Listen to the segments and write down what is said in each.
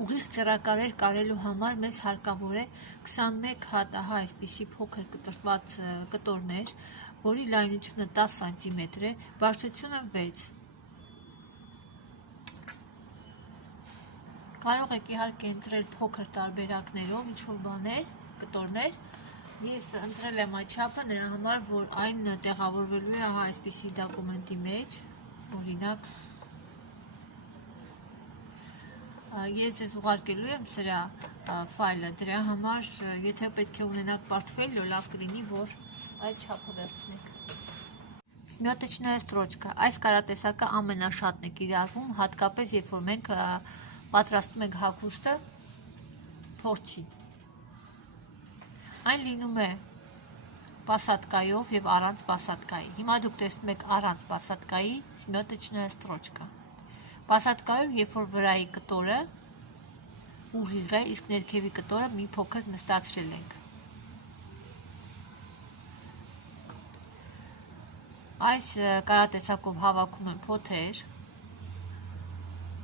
Ուղիղ ծրակալեր կարելու համար մեզ հարկավոր է 21 հատ այսպիսի փոքր կտրտված կտորներ, որի լայնությունը 10 սանտիմետր է, բարձրությունը 6։ Կարող եք իհարկե ընտրել փոքր տարբերակներով ինչ-որ բաներ, կտորներ։ Ես ընտրել եմ այդ չափը նրա համար, որ այն տեղավորվելու է այսպիսի դոկումենտի մեջ, օրինակ ես ձեզ ուղարկելու եմ սրա ֆայլը, դրա համար, եթե պետք է ունենաք պորտֆելь, լավ կլինի, որ այդ չափը վերցնեք։ Սմյոտեչնայա ստրոչկա, այս կարատեսակը ամենաշատն է կիրառվում, հատկապես երբ որ մենք պատրաստում ենք հագուստը փորձի։ Այն լինում է պասատկայով եւ առանց պասատկայի։ Հիմա դուք տեսնում եք առանց պասատկայի սմյոտեչնայա ստրոչկա։ Պասատկայով, երբ որ վրայի կտորը ուղիղ է, իսկ ներքևի կտորը մի փոքր նստացրել ենք։ Այս կարատեսակով հավաքում եմ փոթեր,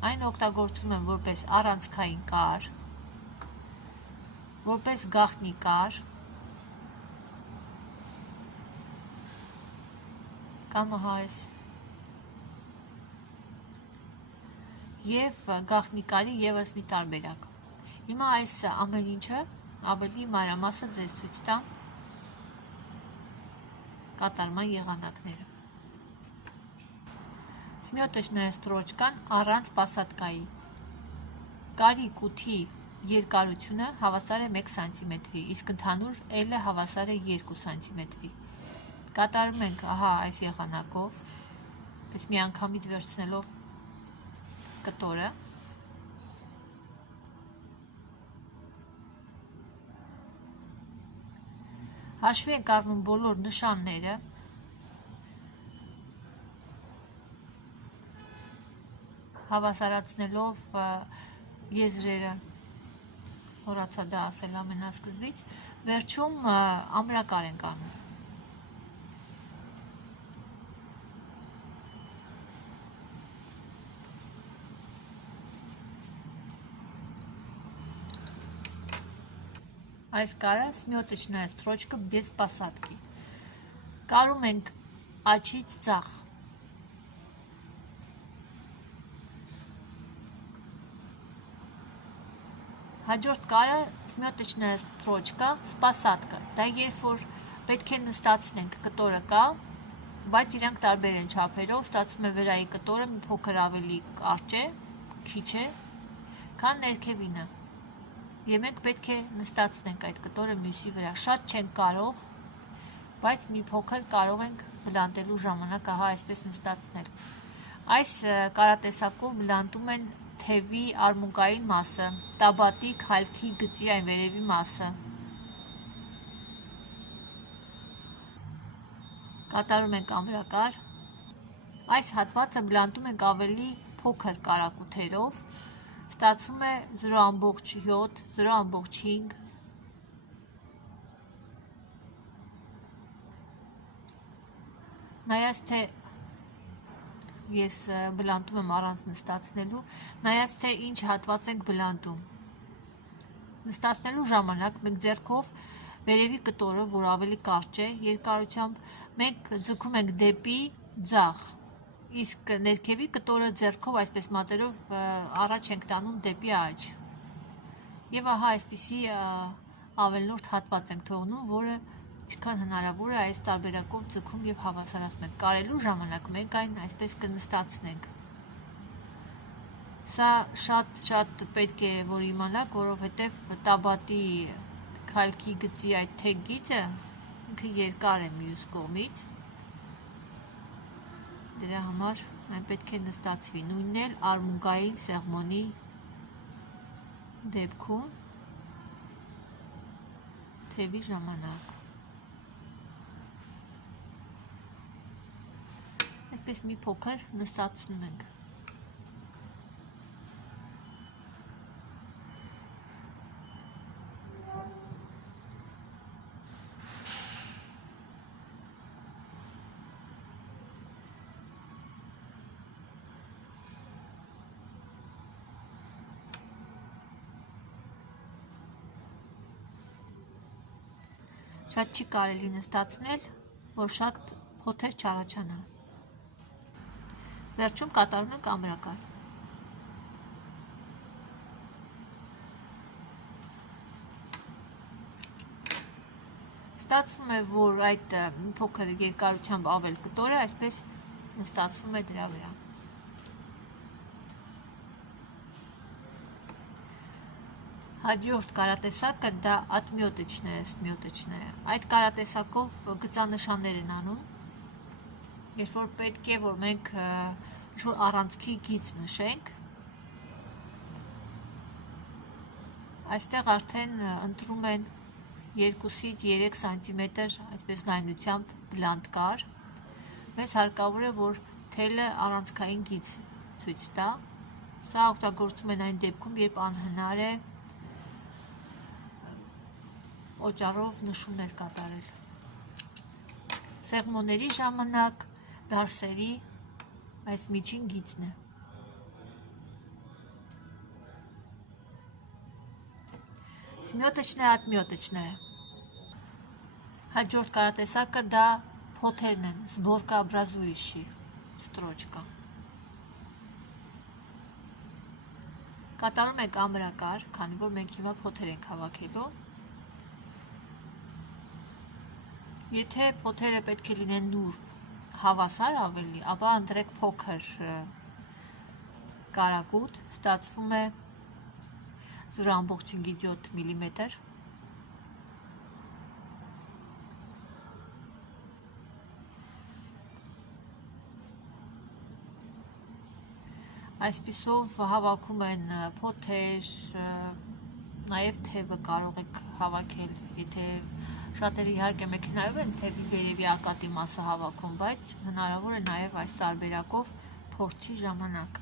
այն օգտագործում եմ որպես առանցքային կար, որպես գաղտնի կար, կամ այս և գաղտնի կարի ևս մի տարբերակ։ Հիմա այս ամեն ինչը ավելի մանրամասն ձեզ ցույց տամ կատարման եղանակները։ Սմյոտեչնայա ստրոչկան առանց պասատկայի։ Կարի կութի երկարությունը հավասար է 1 սանտիմետրի, իսկ ընդհանուր L-ը հավասար է 2 սանտիմետրի։ Կատարում ենք այս եղանակով, պես մի անգամից վերցնելով կտորը։ Հաշվի ենք առնում բոլոր նշանները, հավասարացնելով եզրերը, հորացա դա ասել ամենասկզբից, վերջում ամրակար ենք անում։ Այս կարը սմյոտեչնայա ստրոչկա без посадки։ Կարում ենք աչից ձախ։ Հաջորդ կարը սմյոտեչնայա ստրոչկա с посадкой։ Դա երբ որ պետք է նստացնենք, կտորը կա, բայց իրանք տարբեր են չափերով, ստացվում է վրայի կտորը մի փոքր ավելի կարճ է, քիչ է, քան ներքևինը։ Եվ մենք պետք է նստացնենք այդ կտորը մյուսի վրա, շատ չենք կարող, բայց մի փոքր կարող ենք բլանտելու ժամանակ այսպես նստացնել։ Այս կարատեսակով բլանտում են թևի արմունկային մասը, տաբատի, քալքի, գծի այն վերևի մասը։ Կատարում ենք ամրակար։ Այս հատվածը բլանտում ենք ավելի փոքր կարակութերով, ստացվում է 0.7, 0.5։ Նայած թե ես բլանտում եմ առանց նստացնելու, նայած թե ինչ հատված ենք բլանտում։ Նստացնելու ժամանակ մենք ձեռքով վերևի կտորը, որ ավելի կարճ է, երկարությամբ մենք ձգում ենք դեպի ձախ, իսկ ներքևի կտորը ձեռքով այսպես մատերով առաջ ենք տանում դեպի աջ։ Եվ այսպիսի ավելորդ հատված ենք թողնում, որը ինչքան հնարավոր է այս տարբերակով ձգում և հավասարացնում ենք։ Կարելու ժամանակ մենք այն այսպես կնստացնենք։ Սա շատ պետք է որ իմանաք, որովհետև տաբատի քալքի գծի այդ թեք գիծը ինքը երկար է մյուս կողմից, դրա համար այն պետք է նստացվի, նույնն էլ արմունկային սեղմոնի դեպքում թևի ժամանակ։ Այսպես մի փոքր նստացնում ենք։ Շատ չի կարելի նստացնել, որ շատ փոթեր չառաջանան։ Վերջում կատարում ենք ամրակար։ Ստացվում է, որ այդ փոքր երկարությամբ ավել կտորը այսպես նստացվում է դրա վրա։ Հաջորդ կարատեսակը դա ատմյոտիչն է։ Այդ կարատեսակով գծանշաններ են անում, երբ որ պետք է, որ մենք ինչ-որ առանցքի գիծ նշենք, այստեղ արդեն ընտրում են 2-ից 3 սանտիմետր այսպես լայնությամբ բլանդ կար, մեզ հարկավոր է, որ թելը առանցքային գիծ ցույց տա, սա օգտագործում են այն դեպքում, երբ անհնար է օճառով նշումներ կատարել։ Սեղմոնների ժամանակ դարսերի այս միջին գիծն է։ Սմյոտիչն է, ատմյոտիչն է։ Հաջորդ կարատեսակը դա փոթերն են, սբորկաաբրազուիշի ստրոճկա։ Կատարում ենք ամրակար, քանի որ մենք հիմա փոթեր ենք հավաքելու։ Եթե փոթերը պետք է լինեն նուրբ, հավասար ավելի, ապա ընտրեք փոքր կարագուտ, ստացվում է 0.7 մմ։ Այսպիսով հավաքում են փոթեր, նաև թևը կարող եք հավաքել, եթե շատերը իհարկե մեքենայով են թևի վերևի ակատի մասը հավաքում, բայց հնարավոր է նաև այս տարբերակով փորձի ժամանակ։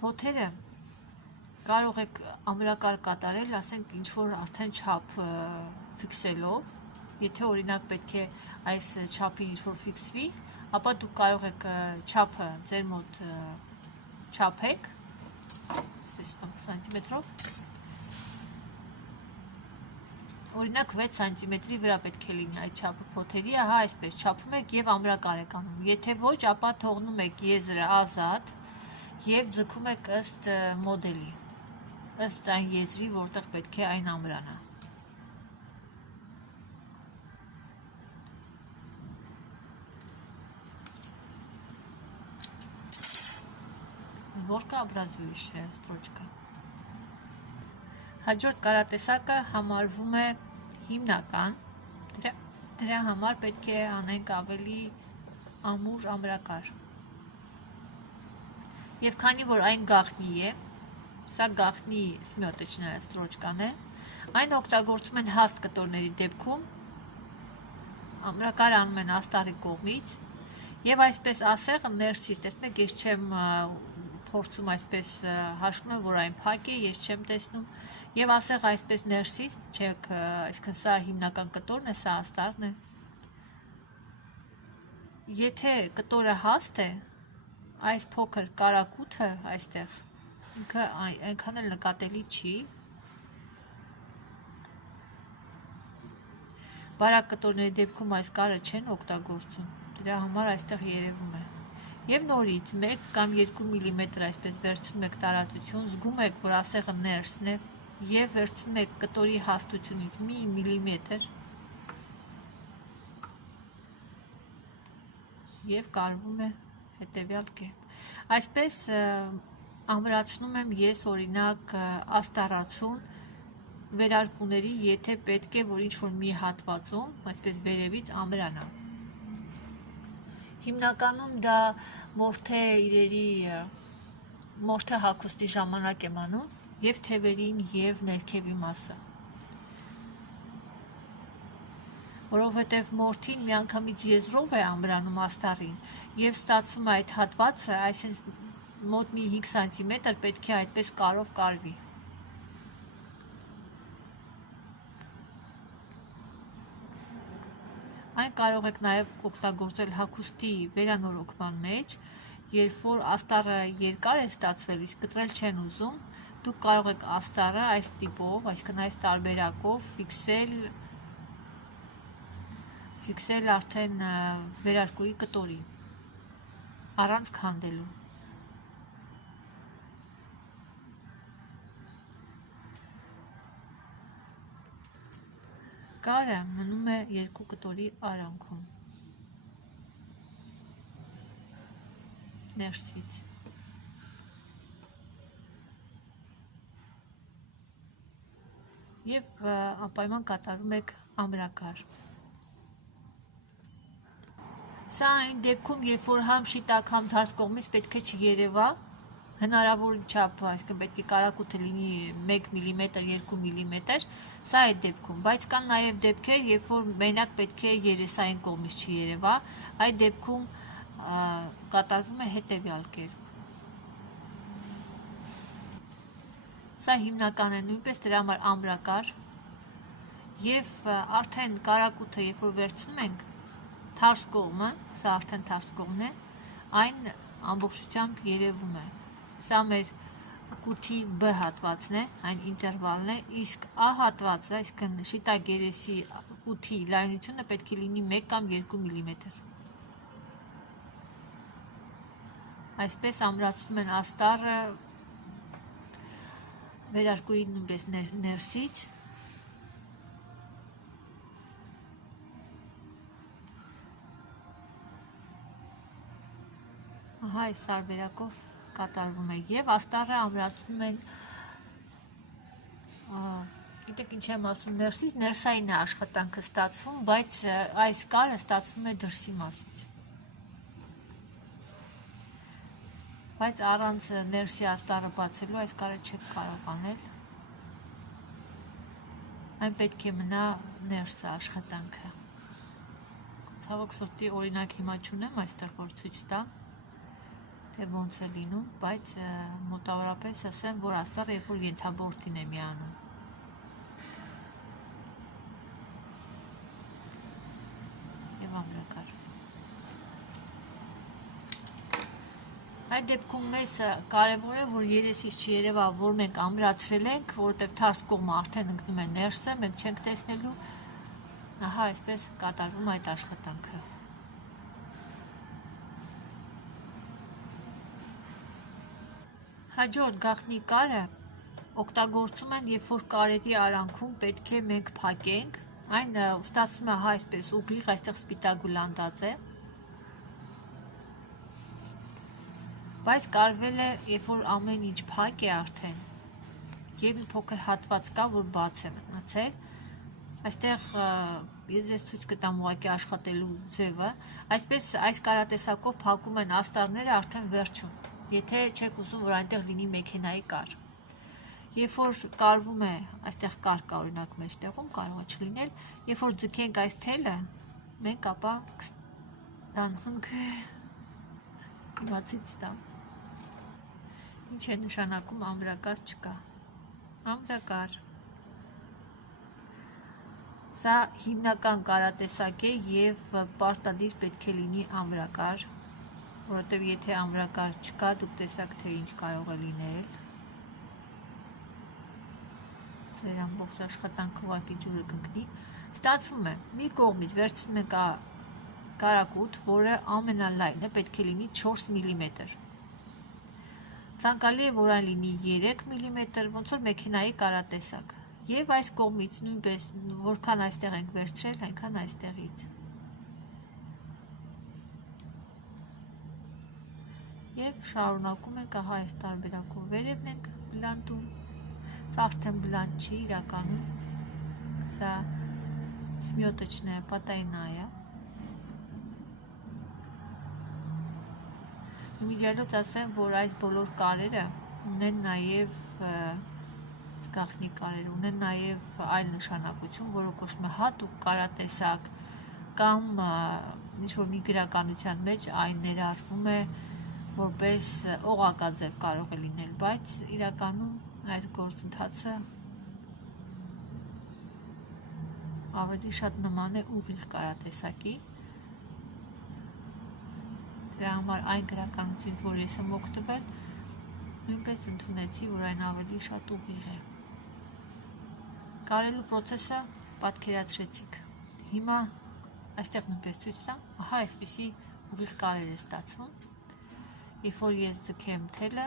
Փոթերը կարող եք ամրակար կատարել, ասենք ինչ-որ արդեն չափ ֆիքսելով, եթե օրինակ պետք է այս չափի ինչ-որ ֆիքսվի, ապա դուք կարող եք չափը ձեր մոտ չափեք, այսպես սանտիմետրով, օրինակ 6 սանտիմետրի վրա պետք է լինի այդ չափը փոթերի, ահա այսպես չափում եք և ամրակար եք անում, եթե ոչ, ապա թողնում եք եզրը ազատ և ձգում եք ըստ մոդելի, ըստ այն եզրի, որտեղ պետք է այն ամրանա։ Սբորկաաբրազուիշի ստրոճկա։ Հաջորդ կարատեսակը համարվում է հիմնական, դրա համար պետք է անենք ավելի ամուր ամրակար։ Եվ քանի որ այն գաղտնի է, սա գաղտնի սմյոտիչն է, ստրոճկան է, այն օգտագործում են հաստ կտորների դեպքում, ամրակար անում են աստաղի կողմից, և այսպես ասեղը ներսից, տեսնում եք, ես չեմ փորձում այսպես հաշվում եմ, որ այն փակ է, ես չեմ տեսնում, և ասեղ այսպես ներսից, չեք, այսքան սա հիմնական կտորն է, սա աստաղն է։ Եթե կտորը հաստ է, այս փոքր կարակութը այստեղ, ինքը այնքան էլ նկատելի չի, բարակ կտորների դեպքում այս կարը չեն օգտագործում, դրա համար այստեղ երևում է։ Եվ նորից 1 կամ 2 մմ այսպես վերցնում եք տարածություն, զգում եք, որ ասեղը ներսն է և վերցնում եք կտորի հաստությունից մի միլիմետր և կարվում է հետևյալ կերպ։ Այսպես ամրացնում եմ ես օրինակ աստառացուն վերարկուների, եթե պետք է, որ ինչ-որ մի հատվածում, այսպես վերևից ամրանա։ Հիմնականում դա մորթե հագուստի ժամանակ եմ անում և թևերին և ներքևի մասը, որովհետև մորթին միանգամից եզրով է ամրանում աստառին և ստացվում է այդ հատվածը, այսինքն մոտ մի 5 սանտիմետր պետք է այդպես կարով կարվի։ Այն կարող եք նաև օգտագործել հագուստի վերանորոգման մեջ երբ որ աստառը երկար է ստացվել, իսկ կտրել չեն ուզում, դուք կարող եք աստառը այս տիպով, այսինքն այս տարբերակով ֆիքսել արդեն վերարկուի կտորի, առանց քանդելու։ Կարը մնում է երկու կտորի արանքում, ներսից։ Եվ անպայման կատարում եք ամրակար։ Սա այն դեպքում, երբ որ համ շիտակ, համ թարս կողմից պետք է չերևա, հնարավոր չափ, այսինքն պետք է կարակույթը լինի 1 մմ, 2 մմ, սա այդ դեպքում, բայց կան նաև դեպքեր, երբ որ մենակ պետք է երեսային կողմից չերևա, այդ դեպքում կատարվում է հետևյալ կերպ։ Սա հիմնական է նույնպես դրա համար ամրակար, եւ արդեն կարակույթը, երբ որ վերցնում ենք, թարս կողմը, սա արդեն թարս կողմն է, այն ամբողջությամբ երևում է։ Սա մեր կութի B հատվածն է, այն ինտերվալն է, իսկ A հատվածը, այսինքն շիտակ երեսի կութի լայնությունը պետք է լինի 1 կամ 2 մմ։ Այսպես ամրացնում են աստառը վերարկուի նույնպես ներսից։ Ահա այս տարբերակով կատարվում է եւ աստառը ամրացնում են, գիտեք ինչ եմ ասում, ներսից, ներսային է աշխատանքը ստացվում, բայց այս կարը ստացվում է դրսի մասից։ Բայց առանց ներսի աստառը բացելու այս կարը չեք կարող անել։ Այն պետք է մնա ներսը աշխատանքը։ Ցավոք սրտի օրինակ հիմա չունեմ այստեղ, որ ցույց տամ, թե ոնց է լինում, բայց մոտավորապես ասեմ, որ աստառը երբ որ ենթաբորդին է միանում։ Եվ ամրակար։ Այդ դեպքում մեզ կարևոր է, որ երեսից չերևա, որ մենք ամրացրել ենք, որովհետև թարս կողմը արդեն ընկնում է ներսը, մենք չենք տեսնելու, ահա այսպես կատարվում այդ աշխատանքը։ Հաջորդ գաղտնի կարը օգտագործում են, երբ որ կարերի արանքում պետք է մենք փակենք, այն ստացվում է հա այսպես ուղիղ, այստեղ սպիտակ գուլանդած է, բայց կարվել է, երբ որ ամեն ինչ փակ է արդեն, եւ մի փոքր հատված կա, որ բաց է մնացել, այստեղ ես ձեզ ցույց կտամ ուղղակի աշխատելու ձևը, այսպես այս կարատեսակով փակում են աստառները արդեն վերջում, եթե չեք ուզում, որ այնտեղ լինի մեքենայի կար։ Երբ որ կարվում է, այստեղ կար կա օրինակ մեջտեղում, կարող է չլինել, երբ որ ձգենք այս թելը, մենք ապա դանխնք իմացից տամ։ Ինչ է նշանակում ամրակար չկա։ Ամրակար։ Սա հիմնական կարատեսակ է եւ պարտադիր պետք է լինի ամրակար, որովհետեւ եթե ամրակար չկա, դուք տեսաք, թե ինչ կարող է լինել։ Ձեր ամբողջ աշխատանքը ուղղակի ջուրը կընկնի։ Ստացվում է, մի կողմից վերցնում եք կարակույթ, որը ամենալայնը պետք է լինի 4 մմ։ Ցանկալի է, որ այն լինի 3 մմ, ոնց որ մեքենայի կարատեսակ։ Եվ այս կողմից նույնպես, որքան այստեղ ենք վերցրել, այնքան այստեղից։ Եվ շարունակում ենք, ահա այս տարբերակով վերևն ենք բլանդում, սա արդեն բլանդ չի իրականում, սա սմյոտочная потайная։ Իմիջիալոց ասեմ, որ այս բոլոր կարերը ունեն նաև գաղտնի կարերը, ունեն նաև այլ նշանակություն, որը կոչվում է հատուկ կարատեսակ կամ ինչ-որ մի գրականության մեջ այն ներառվում է որպես օղակաձև կարող է լինել, բայց իրականում այս գործընթացը ավելի շատ նման է ուղիղ կարատեսակի, Դրա համար այն գրականությունից, որ ես եմ օգտվել, նույնպես ընդունեցի, որ այն ավելի շատ ուղիղ է։ Կարելու process-ը պատկերացրեցիք։ Հիմա այստեղ նույնպես ցույց տամ, ահա այսպիսի ուղիղ կարել է ստացվում։ Երբ որ ես ձգեմ թելը,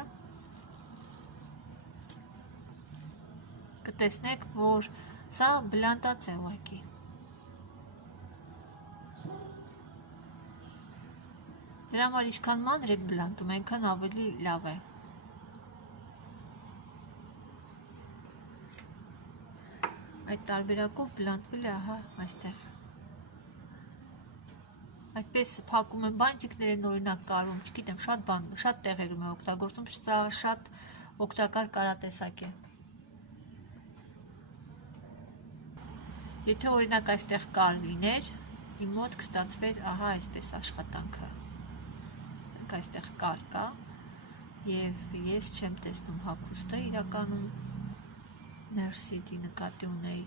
կտեսնեք, որ սա բլանդած է ուղղակի։ Դրա համար ինչքան մանր եք բլանդում, այնքան ավելի լավ է։ Այդ տարբերակով բլանդվել է ահա այստեղ։ Այդպես փակում եմ բանտիկներն օրինակ կարում, չգիտեմ, շատ տեղերում է օգտագործում, սա շատ օգտակար կարատեսակ է։ Եթե օրինակ այստեղ կար լիներ, իմ մոտ կստացվեր ահա այսպես աշխատանքը։ Այստեղ կար կա, և ես չեմ տեսնում հագուստը իրականում ներսիդի նկատի ունեի,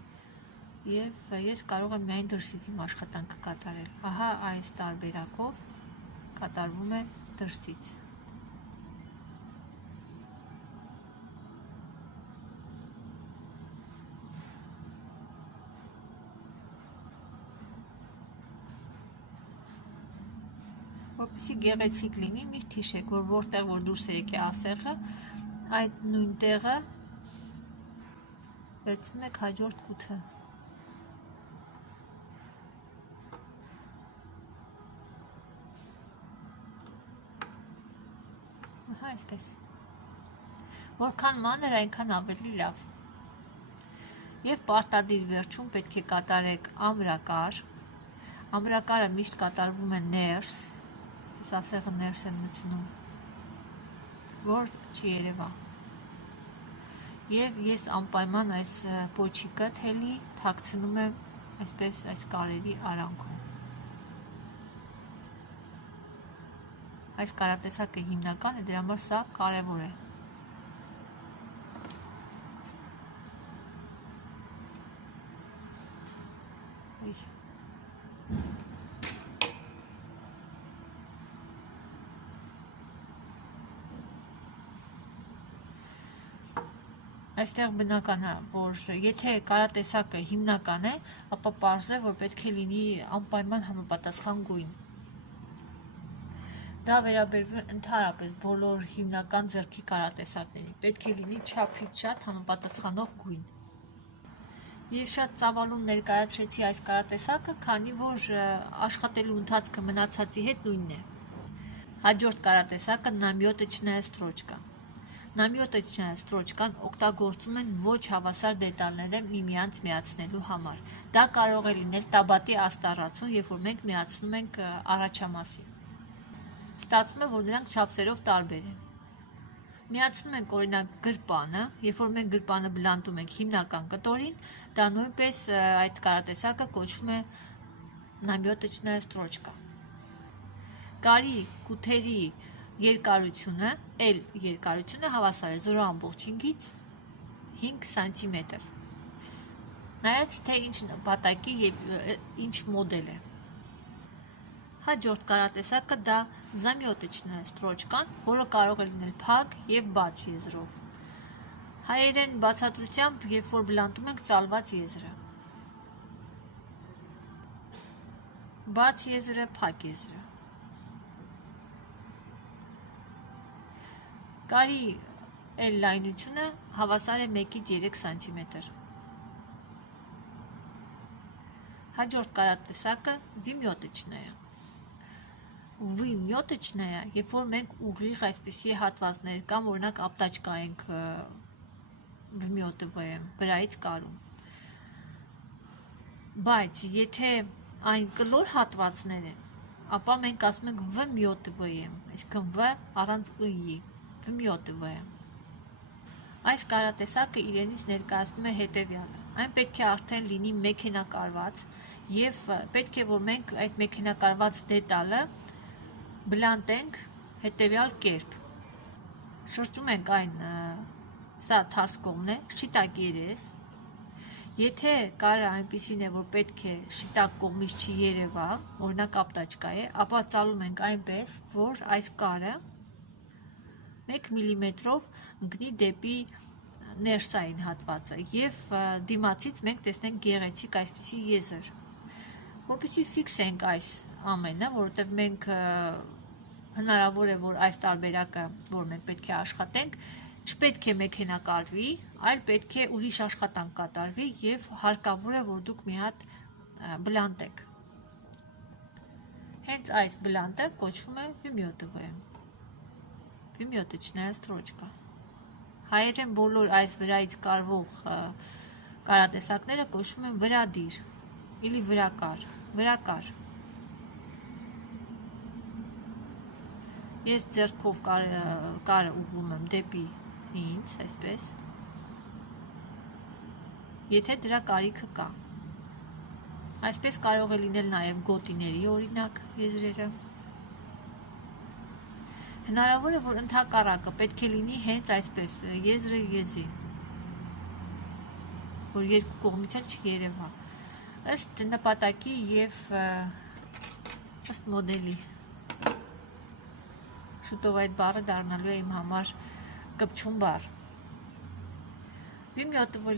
և ես կարող եմ միայն դրսից իմ աշխատանքը կատարել։ Ահա այս տարբերակով կատարվում է դրսից։ Որպեսզի գեղեցիկ լինի, միշտ հիշեք, որ որտեղ որ դուրս է եկել ասեղը, այդ նույն տեղը վերցնում եք հաջորդ կութը։ Ահա այսպես։ Որքան մանր, այնքան ավելի լավ։ Եվ պարտադիր վերջում պետք է կատարեք ամրակար։ Ամրակարը միշտ կատարվում է ներս, ասեղը ներս են մտցնում, որ չի երևա։ Եվ ես անպայման այս պոչիկը թելի թաքցնում եմ այսպես այս կարերի արանքում։ Այս կարատեսակը հիմնական է, դրա համար սա կարևոր է։ Այստեղ բնական է, որ եթե կարատեսակը հիմնական է, ապա պարզ է, որ պետք է լինի անպայման համապատասխան գույն։ Դա վերաբերվում է ընդհանրապես բոլոր հիմնական ձեռքի կարատեսակներին, պետք է լինի չափից շատ համապատասխանող գույն։ Ես շատ ծավալուն ներկայացրեցի այս կարատեսակը, քանի որ աշխատելու ընթացքը մնացածի հետ նույնն է։ Հաջորդ կարատեսակը նամյոտочная строчка։ Նամյոտочная строчкան օգտագործում են ոչ հավասար դետալները միմյանց միացնելու համար։ Դա կարող է լինել տաբատի աստառացում, երբ որ մենք միացնում ենք առաջամասին։ Ստացվում է, որ նրանք չափսերով տարբեր են։ Միացնում ենք օրինակ գրպանը, երբ որ մենք գրպանը բլանդում ենք հիմնական կտորին, դա նույնպես այդ կարատեսակը կոչվում է նամյոտочная строчка։ Կարի կութերի երկարությունը, L երկարությունը հավասար է 0,5-ից 5 սանտիմետր։ Նայած թե ինչ նպատակի և ինչ մոդել է։ Հաջորդ կարատեսակը դա զամյոտочная ստրոճկան, որը կարող է լինել փակ և բաց եզրով։ Հայերեն բացատրությամբ, երբ որ բլանդում ենք ծալված եզրը։ Բաց եզրը, փակ եզրը։ Կարի L լայնությունը հավասար է 1-ից 3 սանտիմետր։ Հաջորդ կարատեսակը վիմյոտочная։ Վիմյոտочная, երբ որ մենք ուղիղ այսպիսի հատվածներ կամ օրինակ ապտաճկա ենք վմյոտվեմ, վրայից կարում։ Բայց եթե այն կլոր հատվածներ են, ապա մենք ասում ենք վմյոտվեմ, այսինքն V առանց ը-ի, վմյոտվեմ։ Այս կարատեսակը իրենից ներկայացնում է հետևյալը։ Այն պետք է արդեն լինի մեքենակարված և պետք է, որ մենք այդ մեքենակարված դետալը բլանդենք հետևյալ կերպ։ Շրջում ենք այն, սա թարս կողմն է, շիտակ երես, Եթե կարը այնպիսին է, որ պետք է շիտակ կողմից չի երևա, օրինակ ապտաճկա է, ապա ծալում ենք այնպես, որ այս կարը 1 մմ-ով ընկնի դեպի ներսային հատվածը և դիմացից մենք տեսնենք գեղեցիկ այսպիսի եզր, որպեսզի ֆիքսենք այս ամենը, որովհետև մենք հնարավոր է, որ այս տարբերակը, որ մենք պետք է աշխատենք, չպետք է մեքենակարվի, այլ պետք է ուրիշ աշխատանք կատարվի և հարկավոր է, որ դուք մի հատ բլանտեք։ Հենց այս բլանտը կոչվում է վիմյոտովը։ Վիմյոտочная ստրոճկա։ Հայերեն բոլոր այս վրայից կարվող կարատեսակները կոչվում են վրադիր, իլի վրակար։ Ես ձեռքով կարը ուղղում եմ դեպի ինձ, այսպես, եթե դրա կարիքը կա։ Այսպես կարող է լինել նաև գոտիների օրինակ եզրերը։ Հնարավոր է, որ ընդհակառակը պետք է լինի հենց այսպես, եզրը եզի, որ երկու կողմից էլ չերևա, ըստ նպատակի և ըստ մոդելի։ Շուտով այդ բառը դառնալու է իմ համար կպչուն բառ։ Վիմյոտովը։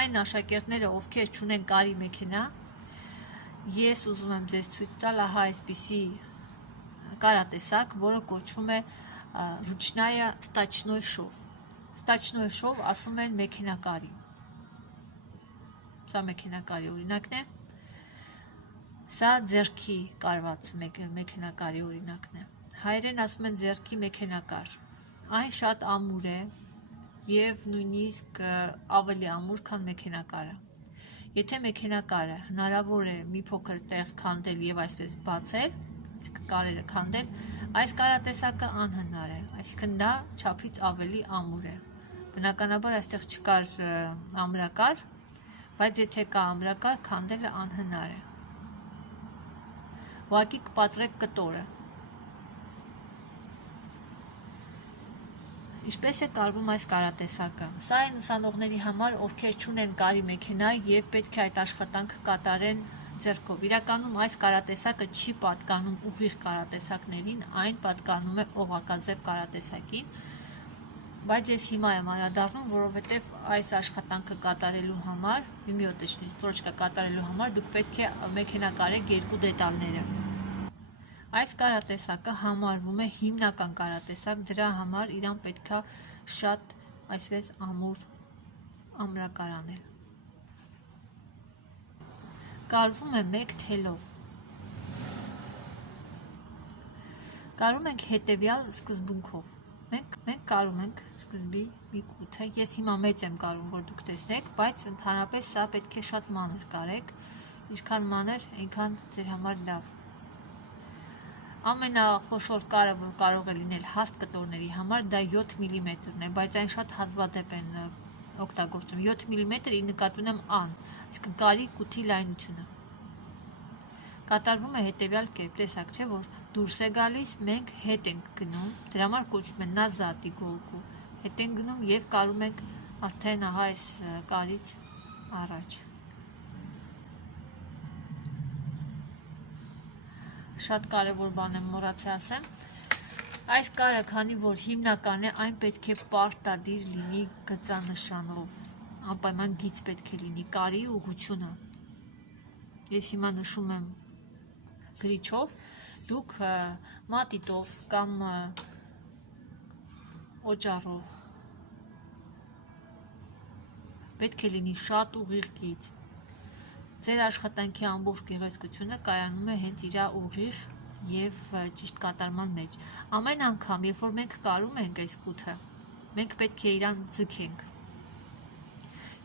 Այն աշակերտները, ովքեր չունեն կարի մեքենա, ես ուզում եմ ձեզ ցույց տալ ահա այսպիսի կարատեսակ, որը կոչվում է ռուչնայա ստաչնոյ շով։ Ստաչնոյ շով ասում են մեքենակարի։ Սա մեքենակարի օրինակն է։ Սա ձեռքի կարված մեքենակարի օրինակն է։ Հայերեն ասում են ձեռքի մեքենակար։ Այն շատ ամուր է և նույնիսկ ավելի ամուր, քան մեքենակարը։ Եթե մեքենակարը հնարավոր է մի փոքր տեղ քանդել և այսպես բացել, իսկ կարերը քանդել, այս կարատեսակը անհնար է, այսինքն դա չափից ավելի ամուր է։ Բնականաբար այստեղ չկար ամրակար, բայց եթե կա ամրակար, քանդելը անհնար է։ Ուղղակի կպատրեք կտորը։ Ինչպես է կարվում այս կարատեսակը։ Սա այն ուսանողների համար, ովքեր չունեն կարի մեքենա և պետք է այդ աշխատանքը կատարեն ձեռքով։ Իրականում այս կարատեսակը չի պատկանում ուղիղ կարատեսակներին, այն պատկանում է օղակաձև կարատեսակին, բայց ես հիմա եմ անդրադառնում, որովհետև այս աշխատանքը կատարելու համար, վիմյոտочная ստրոճկա կատարելու համար դուք պետք է մեքենակարեք երկու դետալները։ Այս կարատեսակը համարվում է հիմնական կարատեսակ, դրա համար իրան պետք է շատ այսպես ամուր ամրակար անել։ Կարվում է մեկ թելով։ Կարում ենք հետևյալ սկզբունքով։ Մենք կարում ենք սկզբի մի կութը, ես հիմա մեծ եմ կարում, որ դուք տեսնեք, բայց ընդհանրապես սա պետք է շատ մանր կարեք, ինչքան մանր, այնքան ձեր համար լավ։ Ամենախոշոր կարը, որ կարող է լինել հաստ կտորների համար, դա 7 մմ-ն է, բայց այն շատ հազվադեպ են օգտագործում։ 7 մմ-ը ի նկատի ունեմ ան, այսինքն կարի կութի լայնությունը։ Կատարվում է հետևյալ կերպ, տեսակ չէ, որ դուրս է գալիս, մենք հետ ենք գնում, դրա համար կոչվում է նազադ իգոլկու, հետ ենք գնում և կարում ենք արդեն ահա այս կարից առաջ։ Շատ կարևոր բան եմ մոռացել ասեմ։ Այս կարը, քանի որ հիմնական է, այն պետք է պարտադիր լինի գծանշանով, անպայման գիծ պետք է լինի կարի ուղղությունը։ Ես հիմա նշում եմ գրիչով, դուք մատիտով կամ օճառով պետք է լինի շատ ուղիղ գիծ։ Ձեր աշխատանքի ամբողջ գեղեցկությունը կայանում է հենց իր ուղիղ և ճիշտ կատարման մեջ։ Ամեն անգամ, երբ որ մենք կարում ենք այս կութը, մենք պետք է իրան ձգենք։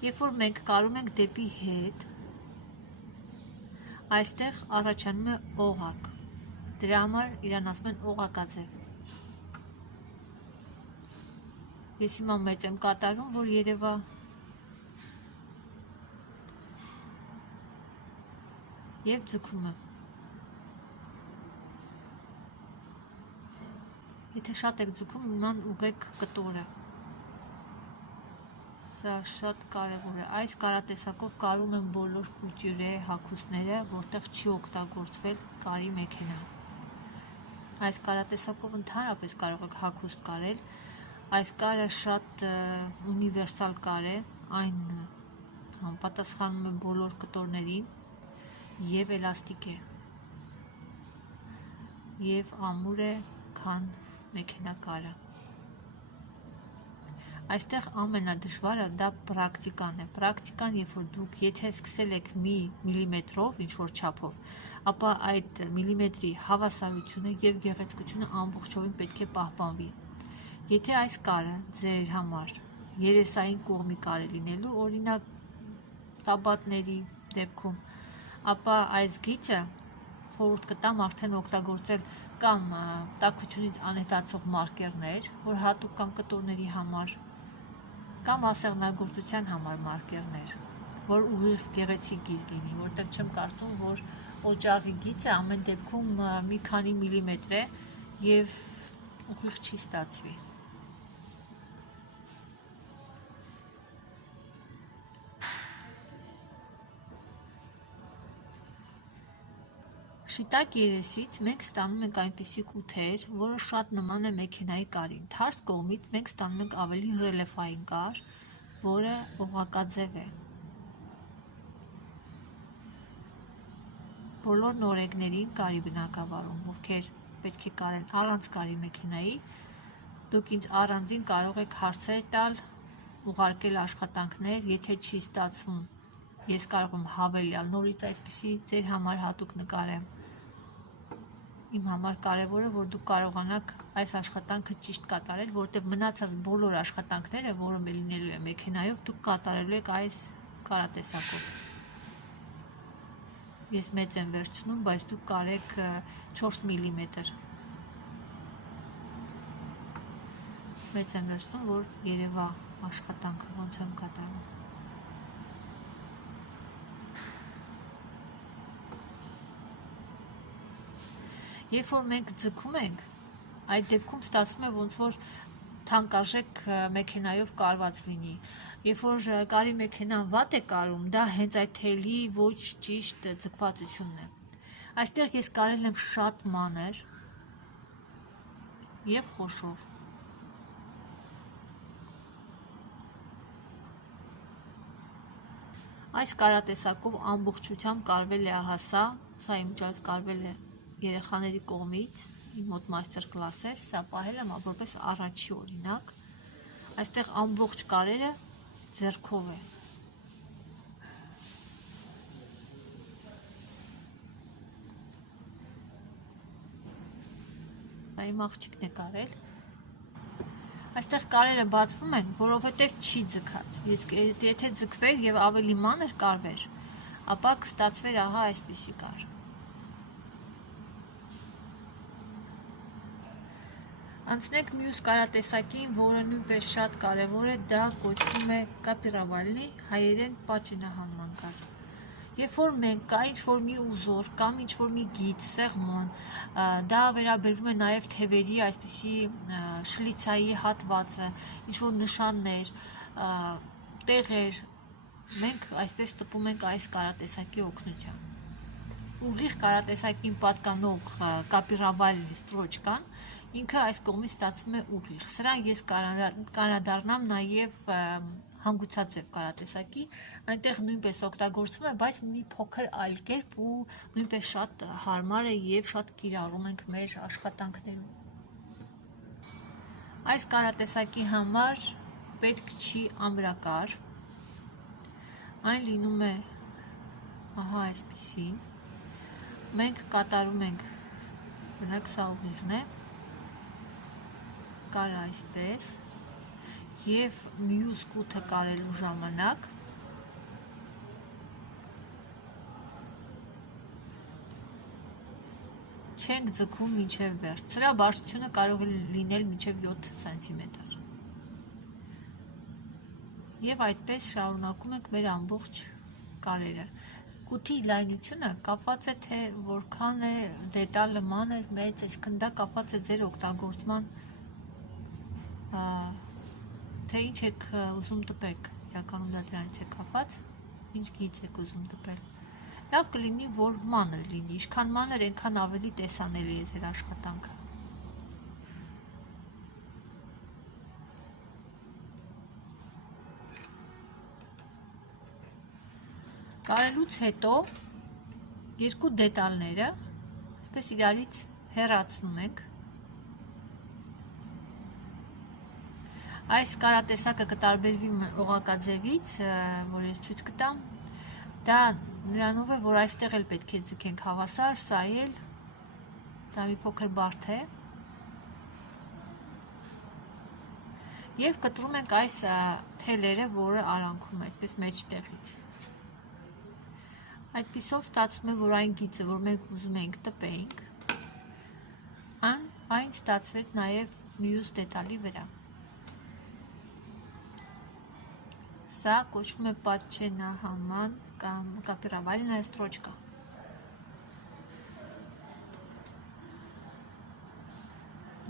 Երբ որ մենք կարում ենք դեպի հետ, այստեղ առաջանում է օղակ։ Դրա համար իրան ասում են օղակաձև։ Ես հիմա մեծ եմ կատարում, որ երևա և ձգում եմ։ Եթե շատ եք ձգում, նման ուղղեք կտորը։ Սա շատ կարևոր է։ Այս կարատեսակով կարում են բոլոր կուտյուրե հագուստները, որտեղ չի օգտագործվել կարի մեքենա։ Այս կարատեսակով ընդհանրապես կարող եք հագուստ կարել։ Այս կարը շատ ունիվերսալ կար է, այն պատասխանում է բոլոր կտորներին և էլաստիկ է և ամուր է, քան մեքենակարը։ Այստեղ ամենադժվարը դա պրակտիկան է։ Պրակտիկան, երբ որ դուք եթե սկսել եք մի միլիմետրով, ինչ-որ չափով, ապա այդ միլիմետրի հավասարությունը և գեղեցկությունը ամբողջովին պետք է պահպանվի։ Եթե այս կարը ձեր համար երեսային կողմի կար է լինելու, օրինակ տաբատների դեպքում, ապա այս գիծը խորհուրդ կտամ արդեն օգտագործել կամ տաքությունից անհետացող մարկերներ, որ հատուկ կամ կտորների համար, կամ ասեղնագործության համար մարկերներ, որ ուղիղ գեղեցիկ գիծ լինի, որտեղ չեմ կարծում, որ օջախի գիծը ամեն դեպքում մի քանի միլիմետր է և ուղիղ չի ստացվի։ Շիտակ երեսից մենք ստանում ենք այնպիսի կութեր, որը շատ նման է մեքենայի կարին։ Թարս կողմից մենք ստանում ենք ավելի ռելիեֆային կար, որը օղակաձև է։ Բոլոր նորեկներին կարի բնակավարում, ովքեր պետք է կարեն առանց կարի մեքենայի, դուք ինձ առանձին կարող եք հարցեր տալ, ուղարկել աշխատանքներ, եթե չի ստացվում, ես կարող եմ հավելյալ նորից այսպիսի ձեր համար հատուկ նկարեմ։ Իմ համար կարևորը, որ դուք կարողանաք այս աշխատանքը ճիշտ կատարել, որտեղ մնացած բոլոր աշխատանքները, որը լինելու է մեքենայով, դուք կատարելու եք այս կարատեսակով։ Ես մեծ եմ վերցնում, բայց դուք կարեք 4 միլիմետր։ Մեծ եմ վերցնում, որ երևա աշխատանքը ոնց եմ կատարում։ Երբ որ մենք ձգում ենք, այդ դեպքում ստացվում է ոնց որ թանկարժեք մեքենայով կարված լինի։ Երբ որ կարի մեքենան վատ է կարում, դա հենց այդ թելի ոչ ճիշտ ձգվածությունն է։ Այստեղ ես կարել եմ շատ մանր և խոշոր։ Այս կարատեսակով ամբողջությամբ կարվել է ահասա, սա իմջած կարվել է երեխաների կողմից, իմ մոտ մաստեր կլաս էր, սա պահել եմ որպես առաջի օրինակ, այստեղ ամբողջ կարերը ձեռքով է։ Դա իմ աղջիկն է կարել։ Այստեղ կարերը բացվում են, որովհետև չի ձգած, եթե ձգվեր և ավելի մանր կարվեր, ապա կստացվեր ահա այսպիսի կար։ Անցնենք մյուս կարատեսակին, որը նույնպես շատ կարևոր է, դա կոչվում է կապիրավալնի, հայերեն պատճենահանման կար։ Երբ որ մենք կա ինչ-որ մի ուզոր կամ ինչ-որ մի գիծ, սեղմոն, դա վերաբերվում է նաև թևերի այսպիսի շլիցայի հատվածը, ինչ-որ նշաններ, տեղեր, մենք այսպես տպում ենք այս կարատեսակի օգնությամբ։ Ուղիղ կարատեսակին պատկանող կապիրավալնի ստրոճկան ինքը այս կողմից ստացվում է ուղիղ։ Սրան ես կանադառնամ նաև հանգուցաձև կարատեսակի, այնտեղ նույնպես օգտագործվում է, բայց մի փոքր այլ կերպ ու նույնպես շատ հարմար է և շատ կիրառում ենք մեր աշխատանքներում։ Այս կարատեսակի համար պետք չի ամրակար, այն լինում է ահա այսպիսի, մենք կատարում ենք, բնակ սա ուղիղն է, կարը այսպես և մյուս կութը կարելու ժամանակ չենք ձգում մինչև վերջ։ Սրա բարձրությունը կարող է լինել մինչև 7 սանտիմետր։ Եվ այդպես շարունակում ենք մեր ամբողջ կարերը։ Կութի լայնությունը կապված է, թե որքան է դետալը մանր, մեծ, այսինքն դա կապված է ձեր օգտագործման թե ինչ եք ուզում տպեք, իրականում դա դրանից է կապված, ինչ գիծ եք ուզում դպել։ Լավ կլինի, որ մանր լինի, ինչքան մանր, այնքան ավելի տեսանելի է ձեր աշխատանքը։ Կարելուց հետո երկու դետալները այսպես իրարից հեռացնում ենք։ Այս կարատեսակը կտարբերվի օղակաձևից, որ ես ցույց կտամ, դա նրանով է, որ այստեղ էլ պետք է ձգենք հավասար, սա էլ, դա մի փոքր բարդ է, և կտրում ենք այս թելերը, որը արանքում է, այսպես մեջտեղից։ Այդպիսով ստացվում է, որ այն գիծը, որ մենք ուզում ենք տպեինք, այն ստացվեց նաև մյուս դետալի վրա։ Սա կոչվում է պատճենահաման կամ կապիրավայրինայ ստրոչկա։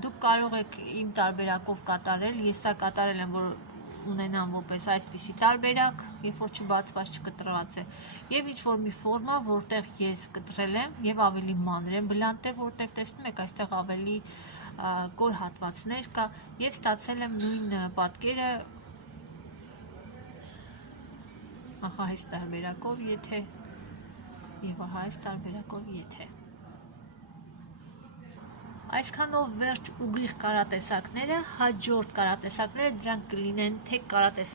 Դուք կարող եք իմ տարբերակով կատարել, ես սա կատարել եմ, որ ունենամ որպես այսպիսի տարբերակ, երբ որ չբացված չկտրված է, և ինչ-որ մի ֆորմա, որտեղ ես կտրել եմ, և ավելի մանր եմ բլանտ է, որտեղ տեսնում եք այստեղ ավելի կոր հատվածներ կա, և ստացել եմ նույն պատկերը ահա այս տարբերակով եթե, և ահա այս տարբերակով եթե։ Այսքանով վերջ ուղիղ կարատեսակները, հաջորդ կարատեսակները դրանք կլինեն թե կարատեսակ